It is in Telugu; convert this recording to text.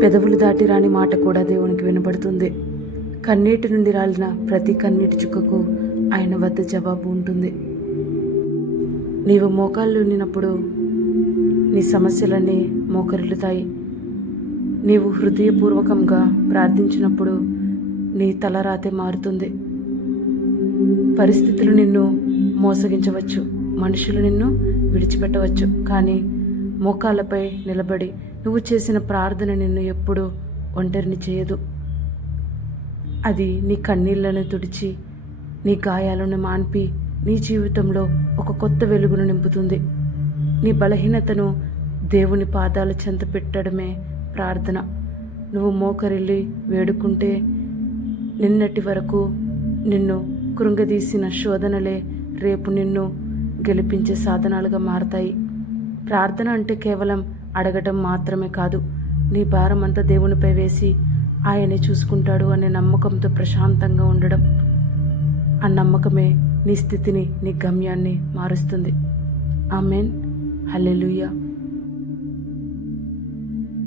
పెదవులు దాటి రాని మాట కూడా దేవునికి వినబడుతుంది. కన్నీటి నుండి రాలిన ప్రతి కన్నీటి చుక్కకు ఆయన వద్ద జవాబు ఉంటుంది. నీవు మోకాళ్ళు ఉన్నప్పుడు నీ సమస్యలన్నీ మోకరిల్లుతాయి. నీవు హృదయపూర్వకంగా ప్రార్థించినప్పుడు నీ తలరాతే మారుతుంది. పరిస్థితులు నిన్ను మోసగించవచ్చు, మనుషులు నిన్ను విడిచిపెట్టవచ్చు, కానీ మోకాళ్ళపై నిలబడి నువ్వు చేసిన ప్రార్థన నిన్ను ఎప్పుడూ ఒంటరిని చేయదు. అది నీ కన్నీళ్లను తుడిచి నీ గాయాలను మాన్పి నీ జీవితంలో ఒక కొత్త వెలుగును నింపుతుంది. నీ బలహీనతను దేవుని పాదాల చెంత పెట్టడమే ప్రార్థన. నువ్వు మోకరిల్లి వేడుకుంటే నిన్నటి వరకు నిన్ను కృంగదీసిన శోధనలే రేపు నిన్ను గెలిపించే సాధనాలుగా మారతాయి. ప్రార్థన అంటే కేవలం అడగటం మాత్రమే కాదు, నీ భారమంతా దేవునిపై వేసి ఆయనే చూసుకుంటాడు అనే నమ్మకంతో ప్రశాంతంగా ఉండడం. ఆ నమ్మకమే నీ స్థితిని, నీ గమ్యాన్ని మారుస్తుంది. ఆమెన్. హల్లెలూయా.